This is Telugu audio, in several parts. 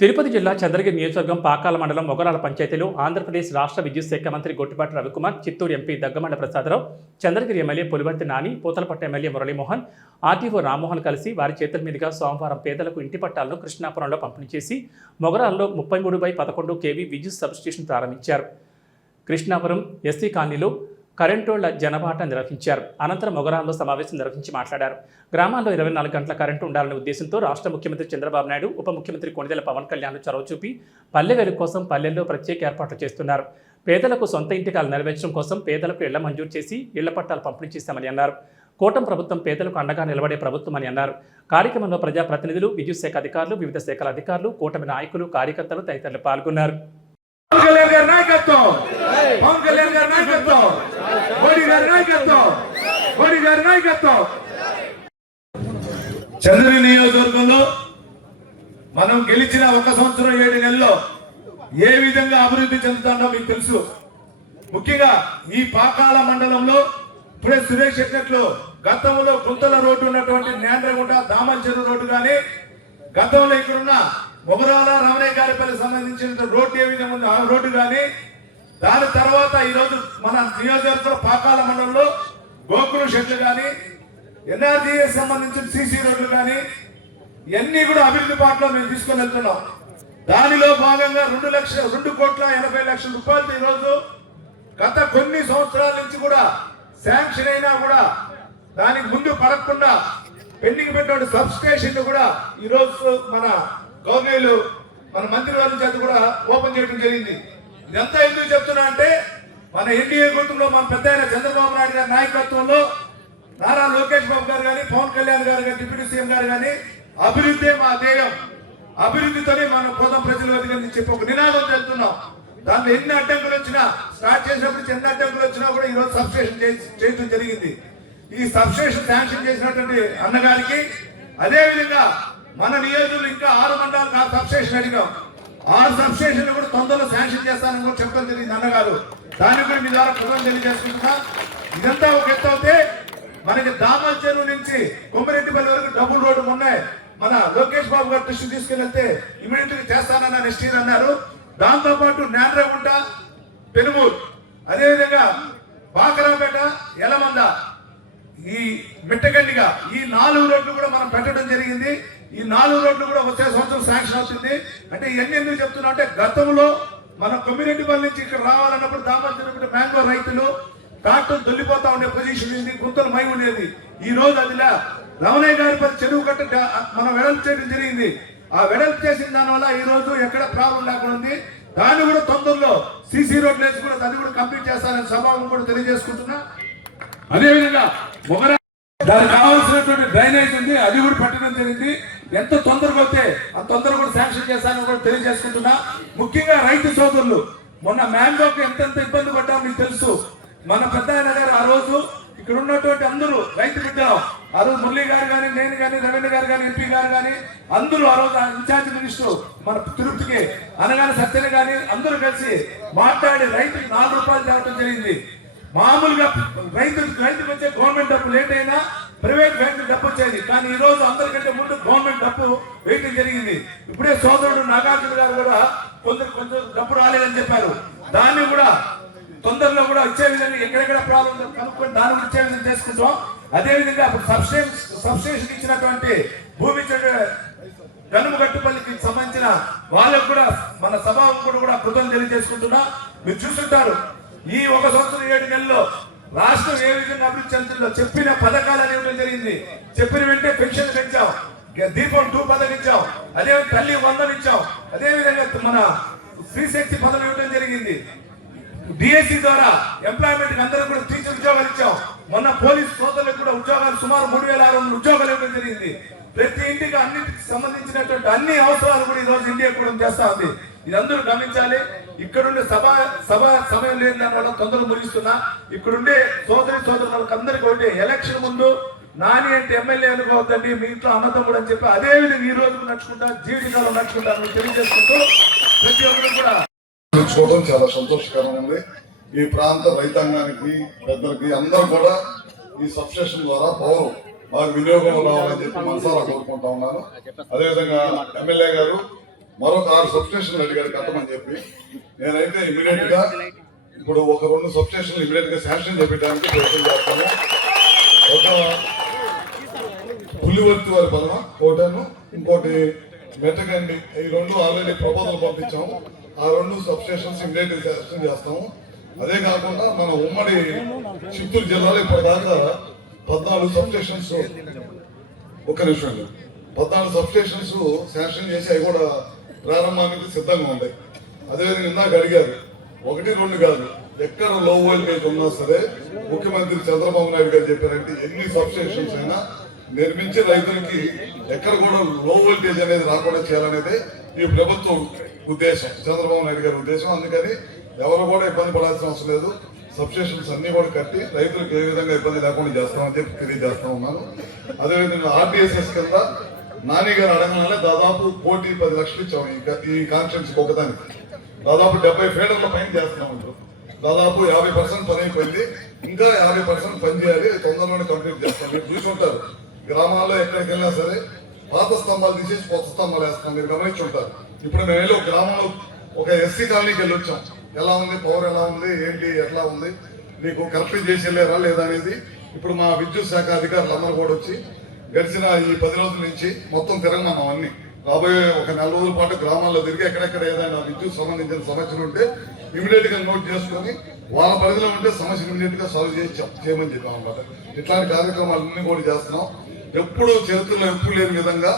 తిరుపతి జిల్లా చంద్రగిరి నియోజకవర్గం పాకాల మండలం మొగరాల పంచాయతీలో ఆంధ్రప్రదేశ్ రాష్ట్ర విద్యుత్ శాఖ మంత్రి Gottipati Ravikumar, Chittoor MP Daggamanda Prasadarao, Chandragiri MLA Pulivarthi Nani, Puthalapattu MLA Muralimohan, RTO Rammohan కలిసి వారి చేతుల మీదుగా సోమవారం పేదలకు ఇంటి పట్టాలను కృష్ణాపురంలో పంపిణీ చేసి మొగరాలలో 33/11 kV విద్యుత్ సబ్స్టేషన్ ప్రారంభించారు. కృష్ణాపురం ఎస్సీ కాలనీలో కరెంటోళ్ల జనబాట నిర్వహించారు. అనంతరం మొగరాల్లో సమావేశం నిర్వహించి మాట్లాడారు. గ్రామాల్లో 24 గంటల కరెంటు ఉండాలనే ఉద్దేశంతో రాష్ట్ర ముఖ్యమంత్రి చంద్రబాబు నాయుడు, ఉప ముఖ్యమంత్రి కొణిదెల పవన్ కళ్యాణ్ చొరవ చూపి పల్లె వెలుగు కోసం పల్లెల్లో ప్రత్యేక ఏర్పాట్లు చేస్తున్నారు. పేదలకు సొంత ఇంటి కల నెరవేర్చడం కోసం పేదలకు ఇళ్ల మంజూరు చేసి ఇళ్ల పట్టాలు పంపిణీ చేశామని అన్నారు. కూటమి ప్రభుత్వం పేదలకు అండగా నిలబడే ప్రభుత్వం అని అన్నారు. కార్యక్రమంలో ప్రజాప్రతినిధులు, విద్యుత్ శాఖ అధికారులు, వివిధ శాఖల అధికారులు, కూటమి నాయకులు, కార్యకర్తలు తదితరులు పాల్గొన్నారు. చంద్రగిరి నియోజకవర్గంలో మనం గెలిచిన 1 సంవత్సరం 7 నెలల్లో ఏ విధంగా అభివృద్ధి చెందుతుందో మీకు తెలుసు. ముఖ్యంగా ఈ పాకాల మండలంలో ఇప్పుడే సురేష్ చెప్పినట్లు గతంలో గుంతల రోడ్డు ఉన్నటువంటి నేంద్రగుంట దామల్ చెరువు రోడ్డు కానీ, గతంలో ఇక్కడున్న మొగరాల రమణయ్య గారిపల్లి సంబంధించిన రోడ్డు ఏ విధంగా ఉంది ఆ రోడ్డు కానీ, దాని తర్వాత ఈరోజు మన నియోజకవర్గంలో పాకాల మండలంలో గోకుల షెడ్లు కానీ, ఎన్ఆర్జీఎస్ సంబంధించిన సీసీ రోడ్లు కానీ ఇవన్నీ కూడా అభివృద్ధి పాటలో మేము తీసుకొని వెళ్తున్నాం. దానిలో భాగంగా 2,80,00,000 రూపాయలు ఈరోజు గత కొన్ని సంవత్సరాల నుంచి కూడా శాంక్షన్ అయినా కూడా దానికి ముందు పడకుండా పెండింగ్ పెట్టిన సబ్ స్టేషన్ కూడా ఈరోజు మన గవర్నర్లు మన మంత్రివర్గం చేత కూడా ఓపెన్ చేయడం జరిగింది. ఇదంతా ఎందుకు చెప్తున్నా అంటే మన ఎన్డీఏ గుర్తులో మన పెద్ద చంద్రబాబు నాయుడు గారి నాయకత్వంలో నారా లోకేష్ బాబు గారు కానీ, పవన్ కళ్యాణ్ గారు కానీ, డిప్యూటీ సీఎం గారు కానీ అభివృద్ధి మా ధ్యేయం, అభివృద్ధితోనే మనం కోదం ప్రజల వద్దకు చెప్పి ఒక నినాదం చెప్తున్నాం. దాంట్లో ఎన్ని అడ్డంకులు వచ్చినా, స్టార్ట్ చేసినప్పుడు ఎన్ని అడ్డంకులు వచ్చినా కూడా ఈరోజు సబ్స్టేషన్ చేయడం జరిగింది. ఈ సబ్స్టేషన్ శాంక్షన్ చేసినటువంటి అన్నగారికి, అదేవిధంగా మన నియోజకవర్గంలో ఇంకా 6 మండలాలకు 6 సబ్స్టేషన్ అడిగాం. 6 సబ్స్టేషన్ కూడా తొందరలో శాంక్షన్ చేస్తానని కూడా చెప్పడం జరిగింది అన్నగారు. దానికి కూడా మీ ద్వారా కృతజ్ఞతలు తెలియజేసుకుంటున్నా. ఇదంతా ఒక ఎత్తు అయితే మనకి దామల్ చెరువు నుంచి కొమ్మిరెడ్డిపల్లి వరకు డబుల్ రోడ్డు ఉన్నాయి. మన లోకేష్ బాబు గారు దృష్టి తీసుకెళ్తే ఇమీడియట్ గా చేస్తానన్న నెక్స్ట్ ఇయర్ అన్నారు. దాంతో పాటు నేంద్రగుంట, పెనుమూరు, అదేవిధంగా బాకరాపేట, యలమంద, ఈ మిట్టగండిగా ఈ 4 రోడ్లు కూడా మనం పెట్టడం జరిగింది. ఈ 4 రోడ్లు కూడా వచ్చే సంవత్సరం శాంక్షన్ అవుతుంది. అంటే ఇవన్నీ ఎందుకు చెప్తున్నా అంటే గతంలో మనం కొమ్మిరెడ్డిపల్లి నుంచి ఇక్కడ రావాలన్నప్పుడు దామల్ చెరువు మ్యాంగో రైతులు ట్రాక్టర్ దొల్లిపోతా ఉండే పొజిషన్ ఉంది, గుంతలు మై ఉండేది. ఈ రోజు అదిలా రమణయ్య గారి పది చెరువు కట్ట మనం వెడల్పు చేయడం జరిగింది. ఆ వెడల్పు చేసిన దానివల్ల ఈ రోజు ఎక్కడ ప్రాబ్లం లేకుండా ఉంది. దాన్ని కూడా తొందరలో సీసీ రోడ్లు వేసి కూడా అది కూడా కంప్లీట్ చేస్తానని సభావం కూడా తెలియజేసుకుంటున్నా. అదేవిధంగా దానికి కావాల్సినటువంటి డ్రైనేజ్ ఉంది, అది కూడా పెట్టడం జరిగింది. ఎంత తొందరగా వస్తే అంత తొందరగా కూడా శాంక్షన్ చేస్తానని కూడా తెలియజేసుకుంటున్నా. ముఖ్యంగా రైతు సోదరులు మొన్న మ్యాంగోకి ఎంతెంత ఇబ్బంది పడ్డామో మీకు తెలుసు. మన పెద్ద ఆయన గారు ఆ రోజు ఇక్కడ ఉన్నటువంటి అందరూ రైతు బిడ్డలు, ఆ రోజు మురళి గారు కానీ, నేను కానీ, రవీంద్ర గారు కానీ, ఎంపీ గారు కానీ అందరూ ఆ రోజు ఇన్ఛార్జ్ మినిస్టర్ మన తిరుపతికి అనగానే సత్యని కానీ అందరూ కలిసి మాట్లాడి రైతుకి 4 రూపాయలు తేవడం జరిగింది. మామూలుగా రైతుకి వచ్చే గవర్నమెంట్ డబ్బు లేట్ అయినా ప్రైవేట్ బ్యాంకు డబ్బు వచ్చేది. కానీ ఈ రోజు అందరికంటే ముందు గవర్నమెంట్ డబ్బు వేయటం జరిగింది. ఇప్పుడే సోదరుడు నాగార్జున గారు కూడా కొంచెం డబ్బు రాలేదని చెప్పారు. దాన్ని కూడా తొందరలో కూడా ఇచ్చే విధంగా ఎక్కడెక్కడ ప్రాబ్లం కనుక్కొని దాని ఇచ్చే విధంగా చేసుకుంటాం. అదేవిధంగా అప్పుడు సబ్స్టేషన్ ఇచ్చినటువంటి భూమి గనుమగట్టుపల్లికి సంబంధించిన వాళ్ళకు కూడా మన సభావం కూడా కృతజ్ఞతలు తెలియజేసుకుంటున్నా. మీరు చూస్తుంటారు ఈ 1 సంవత్సరం 7 నెలల్లో రాష్ట్రం ఏ విధంగా అభివృద్ధి చెందుతుందో చెప్పిన పథకాలు అనేవి జరిగింది. చెప్పిన వెంటనే పెన్షన్ పెంచాం, దీపం 2 పథకం ఇచ్చాం, అదే తల్లి 100 ఇచ్చాం, అదేవిధంగా మన స్త్రీశక్తి పథకం ఇవ్వడం జరిగింది. డిఎస్సి ద్వారా ఎంప్లాయ్మెంట్ అందరూ కూడా టీచర్ ఉద్యోగాలు ఇచ్చాం. మొన్న పోలీస్ సోదరులకు కూడా ఉద్యోగాలు సుమారు 3,600 ఉద్యోగాలు ఇవ్వడం జరిగింది. ప్రతి ఇంటికి అన్నిటికి సంబంధించినటువంటి అన్ని అవసరాలు కూడా ఈ రోజు ఇండియా కూడా చేస్తా ఉంది. ఇది అందరూ గమనించాలి. ఇక్కడుండే సమయం లేని దాని వల్ల తొందరగా ముగిస్తున్నా. ఇక్కడుండే సోదరులకు అందరికీ ఒకటి, ఎలక్షన్ ముందు నాని అంటే ఎమ్మెల్యే అనుకోవద్దండి, మీ ఇంట్లో అన్నతమ్ముడు అని చెప్పి అదే విధంగా ఈ రోజు నడుచుకుంటా, జీవితంలో నడుచుకుంటాను తెలియజేసుకుంటూ ప్రతి ఒక్కరు కూడా చూసుకోవడం చాలా సంతోషకరంగా ఉంది. ఈ ప్రాంత రైతాంగానికి, పెద్దలకి అందరూ కూడా ఈ సబ్స్టేషన్ ద్వారా పవర్ బాగా వినియోగం రావాలని చెప్పి మనసారా కోరుకుంటా ఉన్నాను. అదేవిధంగా ఎమ్మెల్యే గారు మరొక 6 సబ్స్టేషన్లు అడిగారు కట్టమని చెప్పి. నేనైతే ఇమీడియట్ గా ఇప్పుడు ఒక 2 సబ్స్టేషన్లు ఇమీడియట్ గా శాంక్షన్ చేపించడానికి ప్రయత్నం చేస్తాను. ఒక పులివర్తి వారి పదమా కోటాను, ఇంకోటి మెట్టకండి, ఈ 2 ఆల్రెడీ ప్రపోజల్ పంపించాము. ఆ 2 సబ్స్టేషన్స్ ఇమీడియట్ గా శాంక్షన్ చేస్తాము. అదే కాకుండా మన ఉమ్మడి చిత్తూరు జిల్లాలో ఇప్పటిదాకా 14 సబ్స్టేషన్స్, ఒక్క నిమిషం, 14 సబ్స్టేషన్స్ శాంక్షన్ చేసి అవి కూడా ప్రారంభానికి సిద్ధంగా ఉన్నాయి. అదేవిధంగా ఇందాక అడిగారు, 1, 2 కాదు, ఎక్కడ లో వోల్టేజ్ ఉన్నా సరే ముఖ్యమంత్రి చంద్రబాబు నాయుడు గారు చెప్పారంటే ఎన్ని సబ్స్టేషన్స్ అయినా నిర్మించే రైతులకి ఎక్కడ కూడా లో వోల్టేజ్ అనేది రాకుండా చేయాలనేది ఈ ప్రభుత్వం ఉద్దేశం, చంద్రబాబు నాయుడు గారి ఉద్దేశం. అందుకని ఎవరు కూడా ఇబ్బంది పడాల్సిన అవసరం లేదు. సబ్స్టేషన్స్ అన్ని కూడా కట్టి రైతులకు ఏ విధంగా ఇబ్బంది లేకుండా చేస్తామని చెప్పి తెలియజేస్తా ఉన్నాను. అదేవిధంగా ఆర్టీఎస్ఎస్ కింద నాని గారు అడగగానే దాదాపు 1,10 లక్షలు ఇచ్చాము. ఇంకా ఈ కాన్స్టిట్యూన్సీకి ఒకదానికి దాదాపు 70 ఫీడర్ల పైన చేస్తున్నాం. దాదాపు 50% పని అయిపోయింది. ఇంకా 50% పని చేయాలి, తొందరలోనే కంప్లీట్ చేస్తాం. మీరు చూసి ఉంటారు, గ్రామాల్లో ఎక్కడికి వెళ్ళినా సరే పాత స్తంభాలు తీసేసి కొత్త స్తంభాలు వేస్తాం. మీరు గమనించి ఉంటారు. ఇప్పుడు మేము వెళ్ళి ఒక గ్రామంలో ఒక ఎస్సీ కాలనీకి వెళ్ళి వచ్చాం. ఎలా ఉంది పవర్, ఎలా ఉంది, ఏంటి, ఎట్లా ఉంది, నీకు కరెక్ట్ చేసి వెళ్ళారా లేదా అనేది ఇప్పుడు మా విద్యుత్ శాఖ అధికారులు అందరూ కూడా వచ్చి గడిచిన ఈ 10 రోజుల నుంచి మొత్తం తిరగమన్నాం. అన్ని రాబోయే ఒక 4 రోజుల పాటు గ్రామాల్లో తిరిగి ఎక్కడెక్కడ ఏదైనా విద్యుత్ సంబంధించిన సమస్యలు ఉంటే ఇమీడియట్ గా నోట్ చేసుకుని వాళ్ళ పరిధిలో ఉంటే సమస్య ఇమీడియట్ గా సాల్వ్ చేయమని చెప్పాం అన్నమాట. ఇట్లాంటి కార్యక్రమాలన్నీ కూడా చేస్తున్నాం. ఎప్పుడు చరిత్రలో ఎప్పుడు లేని విధంగా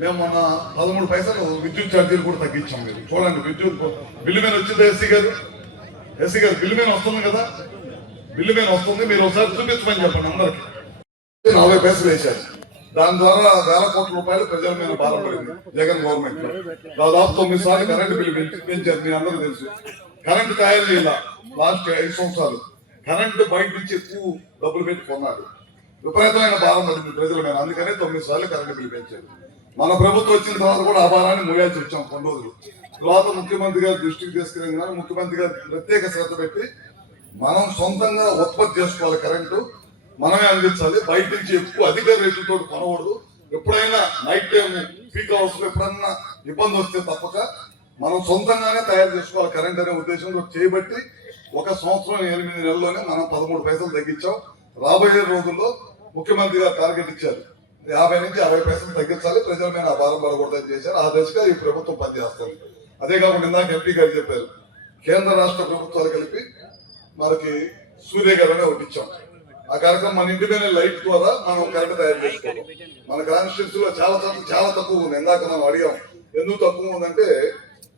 మేము మొన్న 13 పైసలు విద్యుత్ ఛార్జీలు కూడా తగ్గించాం. మీరు చూడండి, విద్యుత్ బిల్లు మీద వచ్చింది ఎస్సీ గారు బిల్లు మీద వస్తుంది కదా, బిల్లు మీద వస్తుంది. మీరు ఒకసారి చూపించమని చెప్పండి అందరికి. 40 పైసలు వేశారు. దాని ద్వారా వేల కోట్ల రూపాయలు ప్రజల మీద భారం పడింది జగన్ గవర్నమెంట్ లో. దాదాపు 9 సార్లు కరెంటు బిల్లు పెంచారు. మీ అందరూ తెలుసు. కరెంటు తయారు చేయాల లాస్ట్ 5 సంవత్సరాలు కరెంటు బయట నుంచి ఎక్కువ డబ్బులు పెట్టి కొన్నాడు. విపరీతమైన భారం పడింది ప్రజల మీద. అందుకనే 9 సార్లు కరెంటు బిల్లు పెంచారు. మన ప్రభుత్వం వచ్చిన తర్వాత కూడా ఆ భారాన్ని మోయాల్సి వచ్చాం కొన్ని రోజులు. తర్వాత ముఖ్యమంత్రి గారి దృష్టికి తీసుకురాగానే ముఖ్యమంత్రి గారు ప్రత్యేక శ్రద్ధ పెట్టి మనం సొంతంగా ఉత్పత్తి చేసుకోవాలి, కరెంటు మనమే అందించాలి, బయట నుంచి ఎక్కువ అధిక రేట్లతో కొనకూడదు. ఎప్పుడైనా నైట్ టైం పీక్ అవర్స్ లో ఎప్పుడన్నా ఇబ్బంది వస్తే తప్పక మనం సొంతంగానే తయారు చేసుకోవాలి కరెంట్ అనే ఉద్దేశంతో చేయబట్టి 1 సంవత్సరం 8 నెలల్లోనే మనం 13 పైసలు తగ్గించాం. రాబోయే రోజుల్లో ముఖ్యమంత్రి గారు టార్గెట్ ఇచ్చారు, 50 నుంచి 60 పైసలు తగ్గించాలి, ప్రజల మీద భారం పడకూడదని చేశారు. ఆ దశగా ఈ ప్రభుత్వం పనిచేస్తుంది. అదే కాకుండా ఇందాక ఎంపీ గారు చెప్పారు, కేంద్ర రాష్ట్ర ప్రభుత్వాలు కలిపి మనకి సూర్యగారనే ఒకటి ఇచ్చాం. ఆ కార్యక్రమం మన ఇంటి మీద లైట్ ద్వారా మనం కరెంట్ తయారు చేసుకోవడం. మన కాన్స్టిట్యూన్సీలో చాలా తక్కువ ఉంది. ఇందాక మనం అడిగాం, ఎందుకు తక్కువ ఉందంటే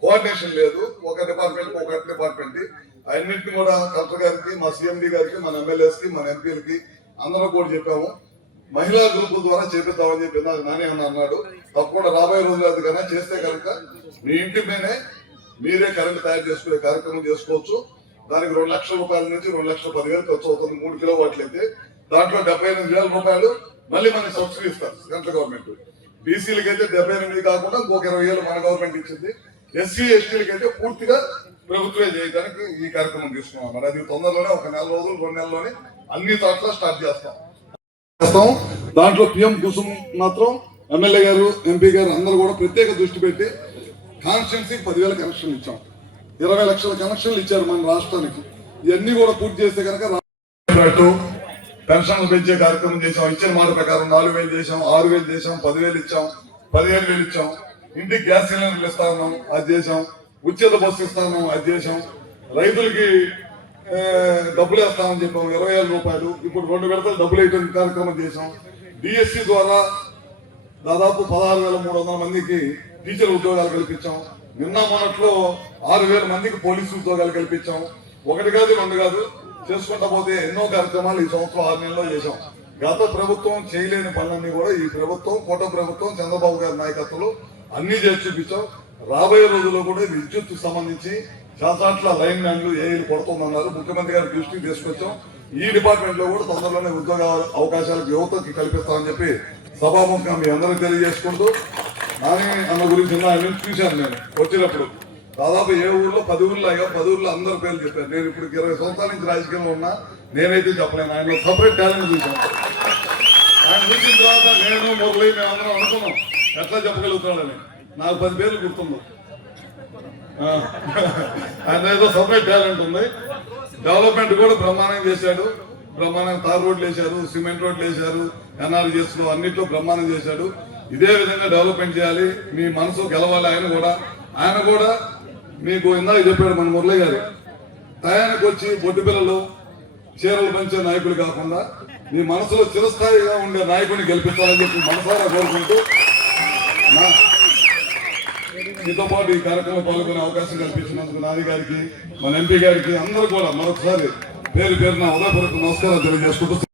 కోఆర్డినేషన్ లేదు. ఒక డిపార్ట్మెంట్ అన్నింటినీ కూడా కలెక్టర్ గారికి, మా సిఎండి గారికి, మన ఎమ్మెల్యేస్ కి, మన ఎంపీలకి అందరూ కూడా చెప్పాము. మహిళా గ్రూపుల ద్వారా చేపిద్దామని చెప్పి నాని అన్నాడు. తప్పకుండా రాబోయే రోజులు అది కన్నా చేస్తే కనుక మీ ఇంటి మీదే మీరే కరెంట్ తయారు చేసుకునే కార్యక్రమం చేసుకోవచ్చు. దానికి 2 లక్షల రూపాయల నుంచి 2,10,000 ఖర్చు అవుతుంది. 3 కిలోవాట్లు అయితే దాంట్లో 78,000 రూపాయలు మళ్ళీ మనకి సబ్సిడీ ఇస్తారు సెంట్రల్ గవర్నమెంట్. బీసీలకి అయితే 78 కాకుండా ఇంకొక 20,000 మన గవర్నమెంట్ ఇచ్చింది. ఎస్సీ ఎస్టీలకి అయితే పూర్తిగా ప్రభుత్వమే చేయడానికి ఈ కార్యక్రమం తీసుకున్నాం. మరి అది తొందరలోనే ఒక 4 రోజులు 2 నెలల్లోనే అన్ని చోట్ల స్టార్ట్ చేస్తాం. దాంట్లో పిఎం కుసుమ్ మాత్రం ఎమ్మెల్యే గారు, ఎంపీ గారు అందరూ కూడా ప్రత్యేక దృష్టి పెట్టి కాన్స్టిట్యున్సీకి 10,000 కనెక్షన్లు ఇచ్చాం. 20 లక్షల కనెక్షన్లు ఇచ్చారు మన రాష్ట్రానికి. ఇవన్నీ కూడా పూర్తి చేస్తే కనుక పెన్షన్లు పెంచే కార్యక్రమం చేసాం. ఇచ్చిన మాట ప్రకారం 4,000 చేసాం, 6,000 చేసాం, 10,000 ఇచ్చాం, 15,000 ఇచ్చాం. ఇంటికి గ్యాస్ సిలిండర్లు ఇస్తా ఉన్నాం, అది చేసాం. ఉచిత బస్సు ఇస్తా ఉన్నాం, అది చేసాం. రైతులకి డబ్బులు వేస్తామని చెప్పాం, 20,000 రూపాయలు. ఇప్పుడు 2 విడతలు డబ్బులు వేయడం కార్యక్రమం చేసాం. డిఎస్సి ద్వారా దాదాపు 16,300 మందికి టీచర్ ఉద్యోగాలు కల్పించాం. నిన్న మొన్నట్లో 6,000 మందికి పోలీసు ఉద్యోగాలు కల్పించాం. 1 కాదు 2 కాదు, చేసుకుంటా పోతే ఎన్నో కార్యక్రమాలు ఈ సంవత్సరం 6 నెలల్లో చేశాం. గత ప్రభుత్వం చేయలేని పనులన్నీ కూడా ఈ ప్రభుత్వం, కూటమి ప్రభుత్వం, చంద్రబాబు గారి నాయకత్వంలో అన్ని చేసి చూపించాం. రాబోయే రోజుల్లో కూడా విద్యుత్ సంబంధించి శాసనాట్ల లైన్ మ్యాన్లు ఏఈలు కొడుతుందన్నారు. ముఖ్యమంత్రి గారి దృష్టికి తీసుకొచ్చాం. ఈ డిపార్ట్మెంట్ లో కూడా తొందరలోనే ఉద్యోగ అవకాశాలకు యువతకి కల్పిస్తామని చెప్పి సభాముఖంగా మీ అందరికీ తెలియజేసుకుంటూ, నాని అన్న గురించి ఆయన చూశాను నేను వచ్చినప్పుడు. దాదాపు 7 ఊర్లో 10 ఊర్లో అయ్యో 10 ఊర్లో అందరి పేర్లు చెప్పాను. నేను ఇప్పుడు 20 సంవత్సరాల నుంచి రాజకీయంలో ఉన్నా, నేనైతే చెప్పలేను. ఆయన సపరేట్ టాలెంట్ చూశాను. ఆయన చూసిన తర్వాత నేను మురళి మేమందరం అనుకున్నాం ఎట్లా చెప్పగలుగుతాడని. నాకు 10 పేర్లు గుర్తుండవు. ఆయన ఏదో సపరేట్ టాలెంట్ ఉంది. డెవలప్మెంట్ కూడా బ్రహ్మాండంగా చేశాడు. బ్రహ్మాండంగా తార్ రోడ్లు వేశారు, సిమెంట్ రోడ్లు వేశారు, ఎన్ఆర్జీఎస్ లో అన్నింటిలో బ్రహ్మాండం చేశాడు. ఇదే విధంగా డెవలప్మెంట్ చేయాలి, మీ మనసు గెలవాలి. ఆయన కూడా మీకు ఇందాక చెప్పాడు మన మురళి గారు, టయానికి వచ్చి బొడ్డు పిల్లలు చీరలు పంచే నాయకులు కాకుండా మీ మనసులో చిరస్థాయిగా ఉండే నాయకుడిని గెలిపించాలని చెప్పి మనసారా కోరుకుంటూ మీతో పాటు ఈ కార్యక్రమంలో పాల్గొనే అవకాశం కల్పించినందుకు నాది గారికి, మన ఎంపీ గారికి అందరూ కూడా మరొకసారి పేరు పేరున ఉదయపూర్వక నమస్కారాలు తెలియజేసుకుంటూ